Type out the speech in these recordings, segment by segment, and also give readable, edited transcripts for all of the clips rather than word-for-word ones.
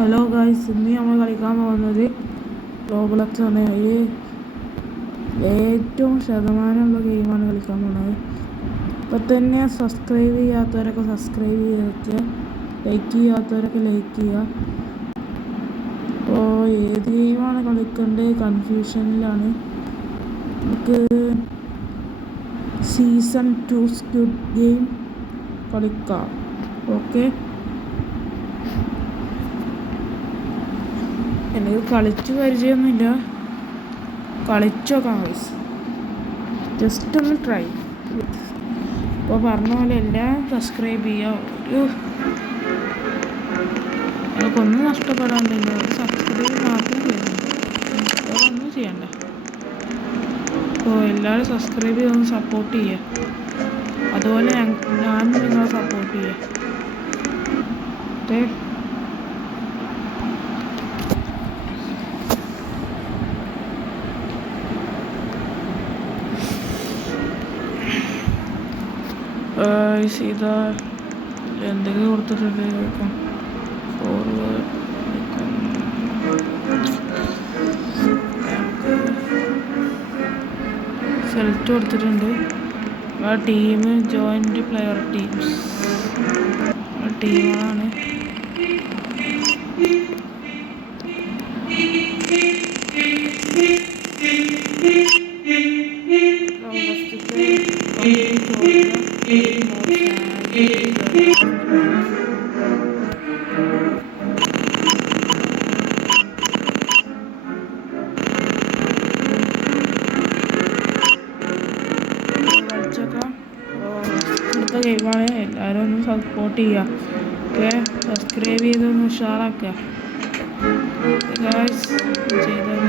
Hello guys, ഇന്ന് നമ്മൾ കളിക്കാൻ പോകുന്നത് റോബ്ലക്സ് ആണ്. അതിൽ ഏറ്റവും ശതമാനമുള്ള ഗെയിമാണ് കളിക്കാൻ പോകുന്നത്. ഇപ്പം തന്നെ സബ്സ്ക്രൈബ് ചെയ്യാത്തവരൊക്കെ സബ്സ്ക്രൈബ് ചെയ്തൊക്കെ, ലൈക്ക് ചെയ്യാത്തവരൊക്കെ ലൈക്ക് ചെയ്യുക. അപ്പോൾ ഏത് ഗെയിമാണ് കളിക്കേണ്ടത് കൺഫ്യൂഷനിലാണ്. നമുക്ക് സീസൺ 2 സ്ക്വിഡ് ഗെയിം കളിക്കാം. ഓക്കെ, എനിക്ക് കളിച്ച് പരിചയമൊന്നുമില്ല, കളിച്ചോക്കാം ഗൈസ്, ജസ്റ്റ് ഒന്ന് ട്രൈ. ഇപ്പോൾ പറഞ്ഞ പോലെ എല്ലാം സബ്സ്ക്രൈബ് ചെയ്യുക. നമുക്കൊന്നും നഷ്ടപ്പെടാണ്ടില്ല, സബ്സ്ക്രൈബ് മാത്രം ചെയ്യുന്നുണ്ട്, ഒന്നും ചെയ്യണ്ട. അപ്പോൾ എല്ലാവരും സബ്സ്ക്രൈബ് ചെയ്തൊന്ന് സപ്പോർട്ട് ചെയ്യുക. അതുപോലെ ഞാനും നിങ്ങളെ സപ്പോർട്ട് ചെയ്യുക. ഓക്കെ, ഇതാ എന്തൊക്കെ കൊടുത്തിട്ടുണ്ട്. സെലക്ട് കൊടുത്തിട്ടുണ്ട്. ആ ടീം ജോയിൻറ്റ് പ്ലെയർ ടീംസ് ടീമാണ്. അടുത്ത ഗെയിമാണ്. എല്ലാവരും ഒന്ന് സപ്പോർട്ട് ചെയ്യുക. ഓക്കെ, സബ്സ്ക്രൈബ് ചെയ്തൊന്ന് ഉഷാറാക്കുക ഗൈസ്. ചെയ്തത്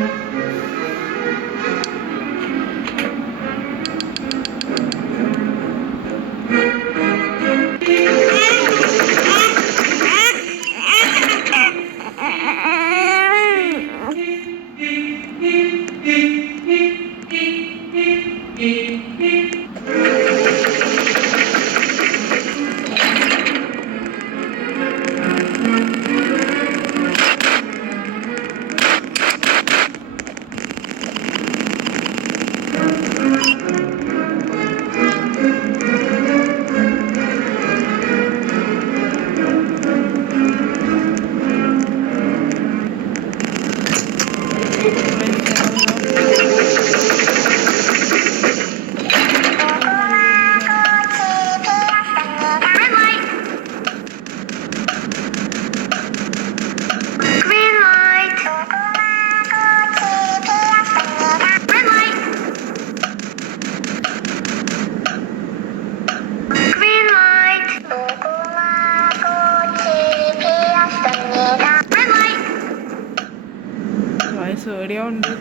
വീഡിയോ ഉണ്ട്.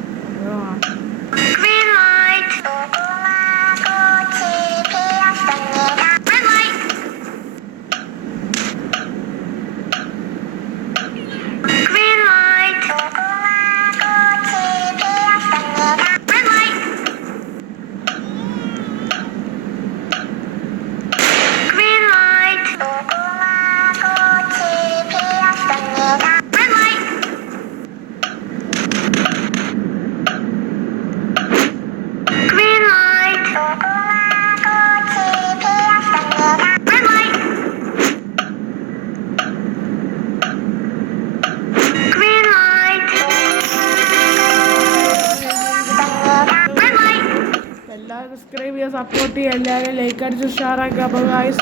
എല്ലാവരും സബ്സ്ക്രൈബ് ചെയ്യുക, സപ്പോർട്ട് ചെയ്യുക, എല്ലാവരും ലൈക്ക് അടിച്ച് ഉഷാറാക്കുക. അപ്പോൾ ഗൈസ്